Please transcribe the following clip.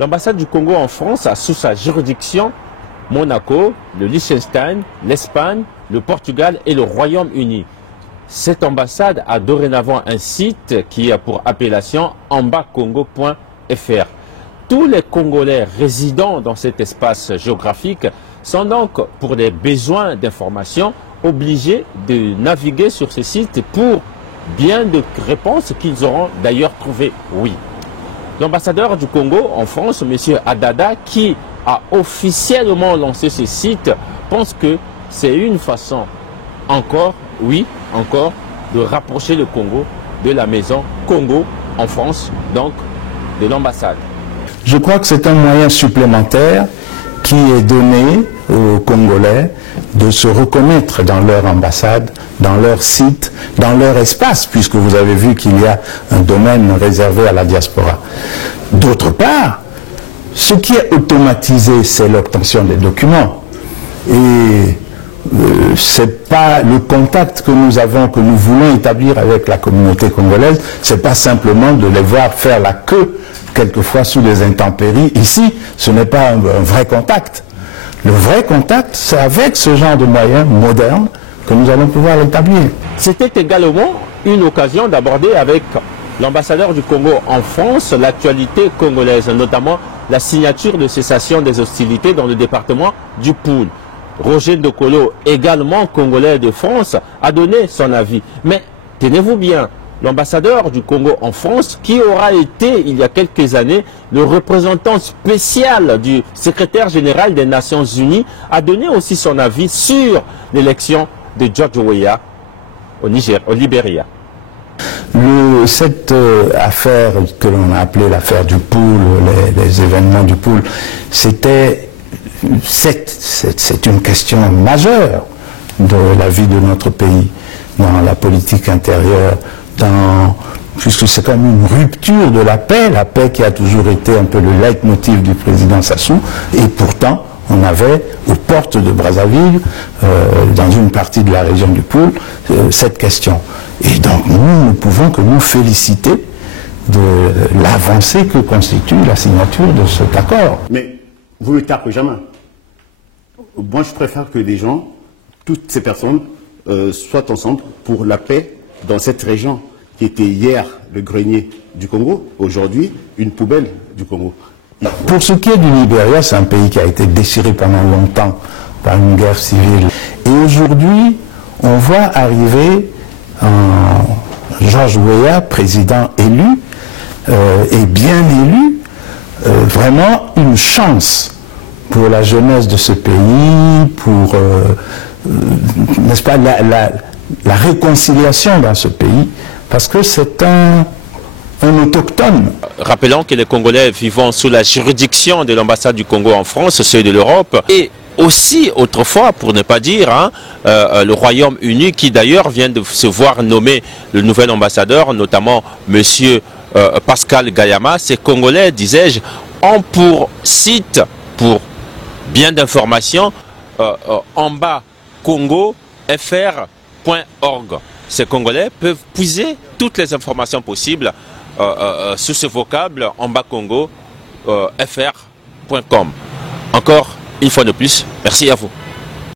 L'ambassade du Congo en France a sous sa juridiction Monaco, le Liechtenstein, l'Espagne, le Portugal et le Royaume-Uni. Cette ambassade a dorénavant un site qui a pour appellation ambacongo.fr. Tous les Congolais résidant dans cet espace géographique sont donc, pour des besoins d'information, obligés de naviguer sur ce site pour bien de réponses qu'ils auront d'ailleurs trouvées oui. L'ambassadeur du Congo en France, M. Adada, qui a officiellement lancé ce site, pense que c'est une façon encore, de rapprocher le Congo de la maison Congo en France, donc de l'ambassade. Je crois que c'est un moyen supplémentaire qui est donné aux Congolais de se reconnaître dans leur ambassade, dans leur site, dans leur espace, puisque vous avez vu qu'il y a un domaine réservé à la diaspora. D'autre part, ce qui est automatisé, c'est l'obtention des documents. Et c'est pas le contact que nous avons, que nous voulons établir avec la communauté congolaise, c'est pas simplement de les voir faire la queue, quelquefois sous des intempéries. Ici, ce n'est pas un vrai contact. Le vrai contact, c'est avec ce genre de moyens modernes que nous allons pouvoir l'établir. C'était également une occasion d'aborder avec l'ambassadeur du Congo en France l'actualité congolaise, notamment la signature de cessation des hostilités dans le département du Poul. Roger Ndokolo, également congolais de France, a donné son avis. Mais tenez-vous bien, l'ambassadeur du Congo en France, qui aura été, il y a quelques années, le représentant spécial du secrétaire général des Nations Unies, a donné aussi son avis sur l'élection de George Weah au Libéria. Cette affaire que l'on a appelée l'affaire du Poul, les événements du Poul, c'est une question majeure de la vie de notre pays, dans la politique intérieure, puisque c'est comme une rupture de la paix qui a toujours été un peu le leitmotiv du président Sassou, et pourtant on avait aux portes de Brazzaville, dans une partie de la région du Poul, cette question. Et donc nous ne pouvons que nous féliciter de l'avancée que constitue la signature de cet accord. Mais vaut mieux tard que jamais. Moi je préfère que les gens, toutes ces personnes, soient ensemble pour la paix dans cette région qui était hier le grenier du Congo, aujourd'hui une poubelle du Congo. Pour ce qui est du Libéria, c'est un pays qui a été déchiré pendant longtemps par une guerre civile. Et aujourd'hui, on voit arriver George Weah, président élu, et bien élu, vraiment une chance pour la jeunesse de ce pays, pour n'est-ce pas, la réconciliation dans ce pays, parce que c'est un autochtone. Rappelons que les Congolais vivant sous la juridiction de l'ambassade du Congo en France, ceux de l'Europe, et aussi autrefois, pour ne pas dire, le Royaume-Uni, qui d'ailleurs vient de se voir nommer le nouvel ambassadeur, notamment M. Pascal Gayama. Ces Congolais, disais-je, ont pour site, pour bien d'informations, ambacongo.fr.org. Ces Congolais peuvent puiser toutes les informations possibles sous ce vocable ambacongo.fr.com. Encore une fois de plus, merci à vous.